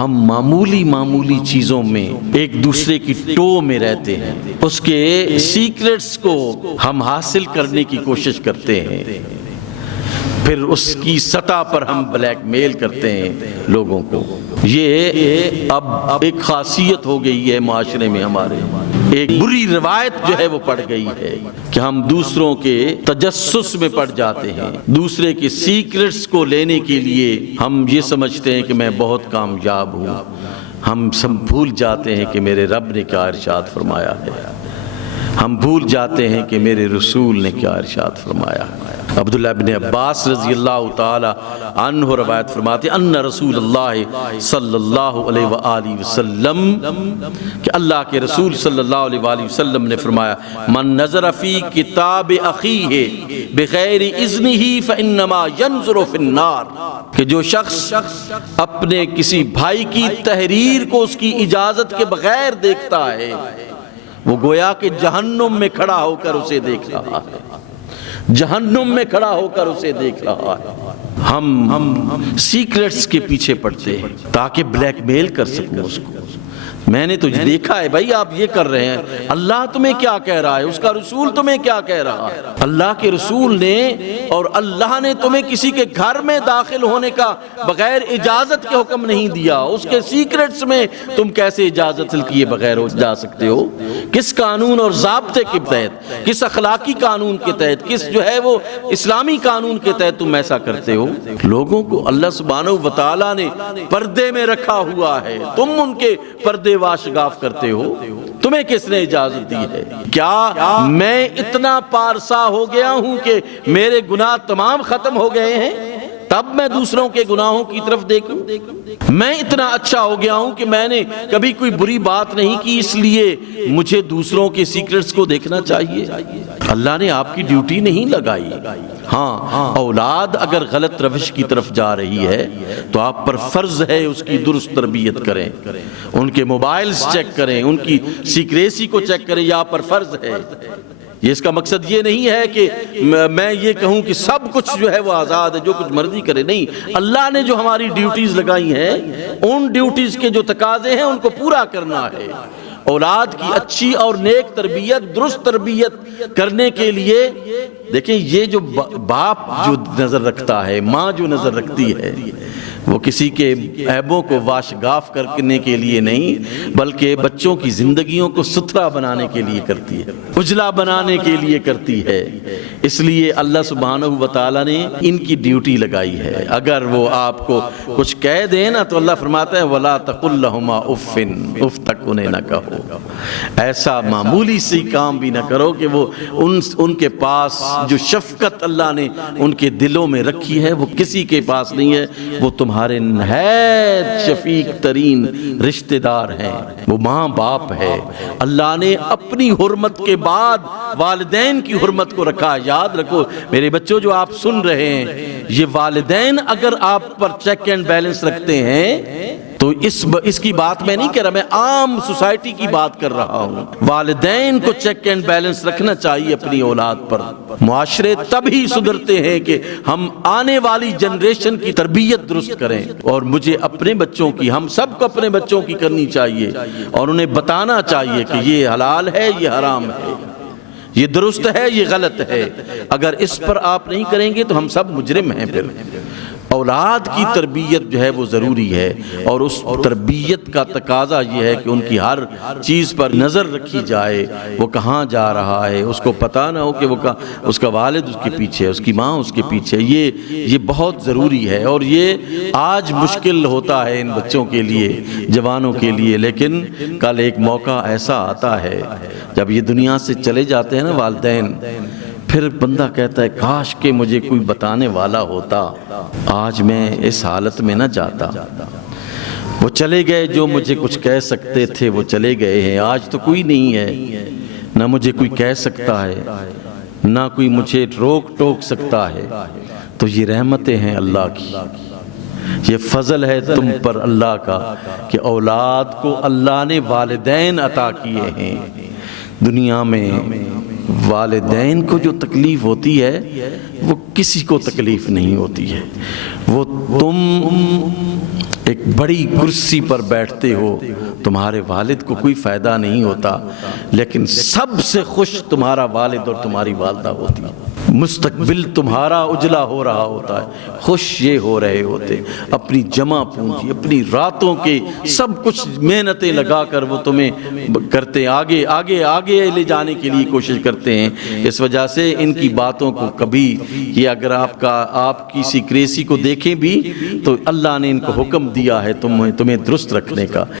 ہم معمولی چیزوں میں ایک دوسرے کی ٹو میں رہتے ہیں، اس کے سیکرٹس کو ہم حاصل کرنے کی کوشش کرتے ہیں، پھر اس کی سطح پر ہم بلیک میل کرتے ہیں لوگوں کو۔ یہ اب ایک خاصیت ہو گئی ہے معاشرے میں ہمارے، ایک بری روایت جو ہے وہ پڑ گئی ہے کہ ہم دوسروں کے تجسس میں پڑ جاتے ہیں، دوسرے کے سیکرٹس کو لینے کے لیے ہم یہ سمجھتے ہیں کہ میں بہت کامیاب ہوں۔ ہم سب بھول جاتے ہیں کہ میرے رب نے کیا ارشاد فرمایا ہے، ہم بھول جاتے ہیں کہ میرے رسول نے کیا ارشاد فرمایا ہے۔ عبداللہ بن عباس رضی اللہ تعالی عنہ روایت فرماتے ہیں ان رسول اللہ صلی اللہ علیہ وآلہ وسلم، کہ اللہ کے رسول صلی اللہ علیہ وآلہ وسلم نے فرمایا من نظر فی کتاب اخیہ بغیر اذنہ فانما ینظر فی النار، کہ جو شخص اپنے کسی بھائی کی تحریر کو اس کی اجازت کے بغیر دیکھتا ہے وہ گویا کہ جہنم میں کھڑا ہو کر اسے دیکھ رہا ہے، جہنم میں کھڑا ہو کر اسے دیکھ رہا ہے۔ ہم سیکرٹس کے پیچھے پڑتے ہیں تاکہ بلیک میل کر سکوں اس کو۔ میں نے تو دیکھا ہے بھائی آپ یہ کر رہے ہیں، اللہ تمہیں کیا کہہ رہا ہے، اس کا رسول تمہیں کیا کہہ رہا ہے۔ اللہ کے رسول نے اور اللہ نے تمہیں کسی کے گھر میں داخل ہونے کا بغیر اجازت کے حکم نہیں دیا، اس کے سیکرٹس میں تم کیسے اجازت کیے بغیر جا سکتے ہو؟ کس قانون اور ضابطے کے تحت، کس اخلاقی قانون کے تحت، کس جو ہے وہ اسلامی قانون کے تحت تم ایسا کرتے ہو؟ لوگوں کو اللہ سبحانہ و تعالیٰ نے پردے میں رکھا ہوا ہے، تم ان کے پردے واشگاف کرتے ہو، تمہیں کس نے اجازت دی ہے؟ کیا میں اتنا پارسا ہو گیا ہوں کہ میرے گناہ تمام ختم ہو گئے ہیں تب میں دوسروں کے گناہوں کی طرف دیکھوں؟ میں اتنا اچھا ہو گیا ہوں کہ میں نے کبھی کوئی بری بات نہیں کی اس لیے مجھے دوسروں کے سیکرٹس کو دیکھنا چاہیے؟ اللہ نے آپ کی ڈیوٹی نہیں لگائی۔ ہاں، اولاد اگر غلط روش کی طرف جا رہی ہے تو آپ پر فرض ہے اس کی درست تربیت کریں، ان کے موبائلز چیک کریں، ان کی سیکریسی کو چیک کریں، یہ آپ پر فرض ہے۔ یہ اس کا مقصد یہ نہیں ہے کہ میں یہ کہوں کہ سب کچھ جو ہے وہ آزاد ہے، جو کچھ مرضی کرے، نہیں، اللہ نے جو ہماری ڈیوٹیز لگائی ہیں ان ڈیوٹیز کے جو تقاضے ہیں ان کو پورا کرنا ہے۔ اولاد کی اچھی اور نیک تربیت، درست تربیت کرنے کے لیے دیکھیں یہ جو باپ جو نظر رکھتا ہے، ماں جو نظر رکھتی ہے، وہ کسی کے عیبوں کو واشگاف کرنے کے لیے نہیں بلکہ بچوں کی زندگیوں کو ستھرا بنانے کے لیے کرتی ہے، اجلا بنانے کے لیے کرتی ہے۔ اس لیے اللہ سبحانہ و تعالیٰ نے ان کی ڈیوٹی لگائی ہے۔ اگر وہ آپ کو کچھ کہہ دیں نا تو اللہ فرماتا ہے وَلَا تَقُلْ لَهُمَا اُفٍّ، اف تک انہیں نہ کہو، ایسا معمولی سی کام بھی نہ کرو کہ وہ ان کے پاس جو شفقت اللہ نے ان کے دلوں میں رکھی ہے وہ کسی کے پاس نہیں ہے، وہ تمہارے نہایت شفیق ترین رشتہ دار ہیں، وہ ماں باپ ہے۔ اللہ نے اپنی حرمت کے بعد والدین کی حرمت کو رکھا۔ یاد رکھو میرے بچوں جو آپ سن رہے ہیں، یہ والدین اگر آپ پر چیک اینڈ بیلنس رکھتے ہیں تو اس کی بات میں نہیں کہہ رہا، میں عام سوسائٹی کی بات کر رہا ہوں۔ والدین کو چیک اینڈ بیلنس رکھنا چاہیے اپنی اولاد پر۔ معاشرے تب ہی سدھرتے ہیں کہ ہم آنے والی جنریشن کی تربیت درست کریں، اور مجھے اپنے بچوں کی، ہم سب کو اپنے بچوں کی کرنی چاہیے اور انہیں بتانا چاہیے کہ یہ حلال ہے، یہ حرام ہے، یہ درست ہے، یہ غلط ہے۔ اگر اس پر آپ نہیں کریں گے تو ہم سب مجرم ہیں۔ پھر اولاد کی تربیت جو ہے وہ ضروری ہے، اور اس تربیت کا تقاضا یہ ہے کہ ان کی ہر چیز پر نظر رکھی جائے، وہ کہاں جا رہا ہے، اس کو پتہ نہ ہو کہ اس کا والد اس کے پیچھے ہے، اس کی ماں اس کے پیچھے۔ یہ بہت ضروری ہے، اور یہ آج مشکل ہوتا ہے ان بچوں کے لیے، جوانوں کے لیے، لیکن کل ایک موقع ایسا آتا ہے جب یہ دنیا سے چلے جاتے ہیں نا والدین، پھر بندہ کہتا ہے کاش کہ مجھے کوئی بتانے والا ہوتا، آج میں اس حالت میں نہ جاتا۔ وہ چلے گئے جو مجھے کچھ کہہ سکتے تھے، وہ چلے گئے ہیں، آج تو کوئی نہیں ہے، نہ مجھے کوئی کہہ سکتا ہے، نہ کوئی مجھے روک ٹوک سکتا ہے۔ تو یہ رحمتیں ہیں اللہ کی، یہ فضل ہے تم پر اللہ کا کہ اولاد کو اللہ نے والدین عطا کیے ہیں۔ دنیا میں والدین کو جو تکلیف ہوتی ہے وہ کسی کو تکلیف نہیں ہوتی ہے۔ وہ تم ایک بڑی کرسی پر بیٹھتے ہو، تمہارے والد کو کوئی فائدہ نہیں ہوتا، لیکن سب سے خوش تمہارا والد اور تمہاری والدہ ہوتی ہے، مستقبل تمہارا اجلا ہو رہا ہوتا ہے، خوش یہ ہو رہے ہوتے، اپنی جمع پونجی، اپنی راتوں کے سب کچھ محنتیں لگا کر وہ تمہیں کرتے آگے آگے آگے لے جانے کے لیے کوشش کرتے ہیں۔ اس وجہ سے ان کی باتوں کو کبھی، یہ اگر آپ کی سیکریسی کو دیکھیں بھی تو اللہ نے ان کو حکم دیا ہے تمہیں درست رکھنے کا۔